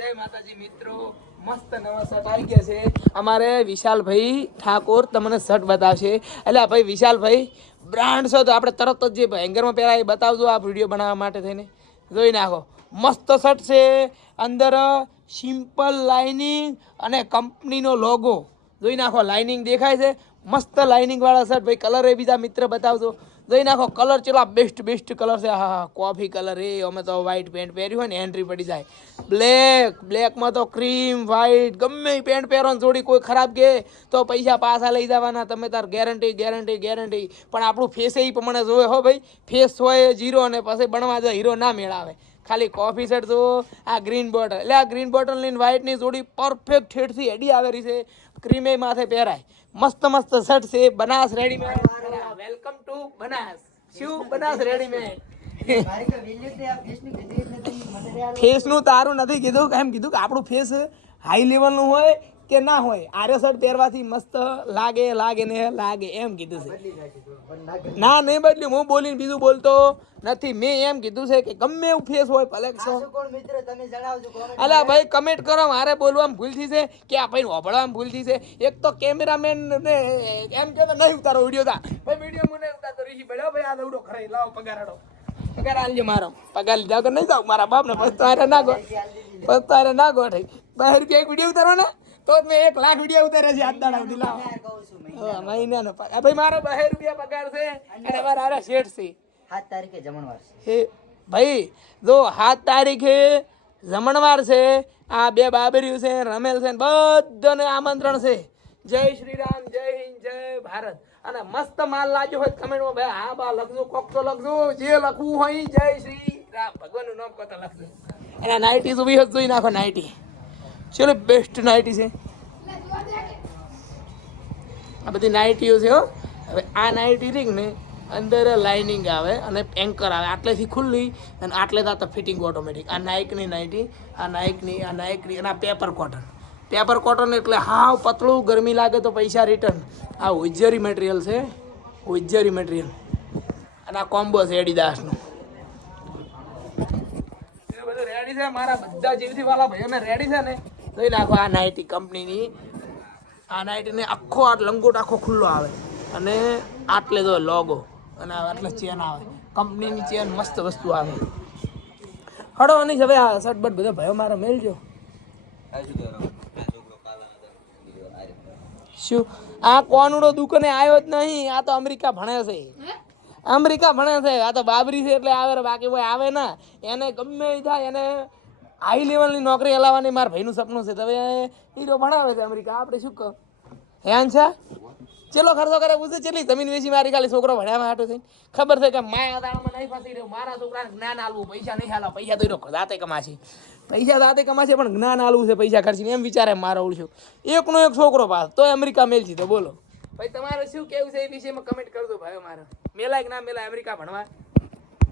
જય માતાજી મિત્રો, મસ્ત નવા શર્ટ આવી ગયા છે. અમારે વિશાલભાઈ ઠાકોર તમને શર્ટ બતાવશે. એટલે ભાઈ વિશાલભાઈ બ્રાન્ડ છે તો આપણે તરત જ જે હેંગરમાં પહેરાય એ બતાવજો. આ વિડીયો બનાવવા માટે થઈને જોઈ નાખો. મસ્ત શર્ટ છે, અંદર સિમ્પલ લાઇનિંગ અને કંપનીનો લોગો જોઈ નાખો. લાઇનિંગ દેખાય છે, મસ્ત લાઇનિંગ વાળા શર્ટ. ભાઈ કલર એ બીજા મિત્ર બતાવજો. જોઈ નાખો કલર ચેલા બેસ્ટ કલર છે. હા હા, કોફી કલર એ અમે તો વ્હાઈટ પેન્ટ પહેર્યું હોય ને એન્ટ્રી પડી જાય. બ્લેકમાં તો ક્રીમ વ્હાઈટ ગમે એ પેન્ટ પહેરો ને જોડી કોઈ ખરાબ કે તો પૈસા પાછા લઈ જવાના. તમે તાર ગેરંટી. પણ આપણું ફેસ એ પ્રમાણે જોવે હો ભાઈ. ફેસ હોય ઝીરો અને પછી બનવા જાય હીરો ના મેળાવે. ખાલી કોફી શર્ટ જો આ ગ્રીન બોટલ, એટલે આ ગ્રીન બોટલ ની વ્હાઈટની જોડી પરફેક્ટ ઠેઠથી એડી આવેલી છે. ક્રીમે માથે પહેરાય. મસ્ત શર્ટ છે. Banas readymade. Welcome to Banas. શું બનાસ રેડીમેડ. ફેસ નું તારું નથી કીધું, એમ કીધું કે આપણું ફેસ હાઈ લેવલ નું હોય કે ના હોય. આર્ય શર્ટ પહેરવાથી મસ્ત લાગે એમ કીધું છે. ના નહીં બદલ્યું, હું બોલીને બીજું બોલતો નથી. મેં એમ કીધું છે કે ગમે એવું ફેસ હોય ભલે. અલા ભાઈ કમેન્ટ કરો. મારે બોલવામાં ભૂલ થઈ છે કે આ ભાઈ હોભળવામાં ભૂલ થઈ છે. એક તો કેમેરામેન ને એમ કે નહીં ઉતારો વિડીયો તા ભાઈ. વિડીયો મને ઉતારતો રીસી પડ્યો ભાઈ. આ દવડો ખરાઈ લાવો પગાર આડો. પગાર આલજો મારો. પગાર લીધા તો નહીં જાવ મારા બાપ ને. પસ્તારે ના ગોઠ 2 રૂપિયા એક વિડીયો ઉતારો ને તો મેં 1 લાખ વિડીયો ઉતાર્યા છે. આજ દાડા સુધી લાવો મહિનાનો પગાર. ભાઈ મારો 2 રૂપિયા પગાર છે અને મારા આરા શેઠ છે. 7 તારીખે જમણવાર છે ભાઈ. જો 7 તારીખે જમણવાર છે. આ 2 બાબરીયું છે, રમેલ છે, બધાને આમંત્રણ છે. જય શ્રી રામ, જય હિન્દ, જય ભારત. અને મસ્ત માલ લાગ્યો હોય કમેન્ટમાં ભાઈ હા બા લખજો, કોક તો લખજો. જે લખવું હોય જય શ્રી રામ ભગવાનનું નામ કોતા લખજો. એના નાઇટી તો બી જોઈ નાખો. નાઇટી ચલો બેસ્ટ નાઇટી છે. આ બધી નાઇટીઓ છે હો. હવે આ નાઇટી રીંગ ને અંદર લાઇનિંગ આવે અને એન્કર આવે. આટલેથી ખુલ્લી અને આટલે તો ફિટિંગ ઓટોમેટિક. આ નાઇકની નાઇટી, આ નાઇકની અને આ પેપર કોટન એટલે હાવ પતળું. ગરમી લાગે તો પૈસા રિટર્ન. આ ઉજ્જરી મટીરિયલ છે, અને આ કોમ્બો છે એડિદાસનું. એ બધું રેડી છે. મારા બધા જીવથી વાળા ભાઈઓને રેડી છે ને જોઈ નાખો. આ નાઇટી કંપનીની. આ નાઇટીને આખો આ લંગોટ આખો ખુલ્લો આવે અને આટલે જો લોગો અને આટલે ચેન આવે. કંપનીની ચેન મસ્ત વસ્તુ આવે. હડો નહીં હવે આ શર્ટ બટ બધા ભાઈઓ મારા મેળજો. શું આ કોનુડો દુકાને આવ્યો જ નહીં. આ તો અમેરિકા ભણે છે. આ તો બાબરી છે એટલે આવે. બાકી કોઈ આવે ના. એને ગમે એ થાય એને હાઈ લેવલની નોકરી હલાવવાની મારા ભાઈનું સપનું છે. હવે હીરો ભણાવે છે અમેરિકા. આપણે શું કહો હેન છે. ચેલો ખર્ચો કરે પૂછે ચેટલી જમીન વેચી મારી ખાલી છોકરો ભણ્યા હાટું થઈને. ખબર છે કે માયા દાણામાં નહીં ફસી રહ્યું. મારા છોકરાને જ્ઞાન આલવું. પૈસા નહીં હાલવા. પૈસા તો જાતે કમાશે. પણ જ્ઞાન આલવું છે પૈસા ખર્ચીને એમ વિચારે. મારો ઓળશું એકનો એક છોકરો પાસ તોય અમેરિકા મેલજી. તો બોલો ભાઈ તમારે શું કેવું છે એ વિષયમાં કમેન્ટ કરજો ભાઈ. મારે મેલાય કે ના મેલાય અમેરિકા ભણવા.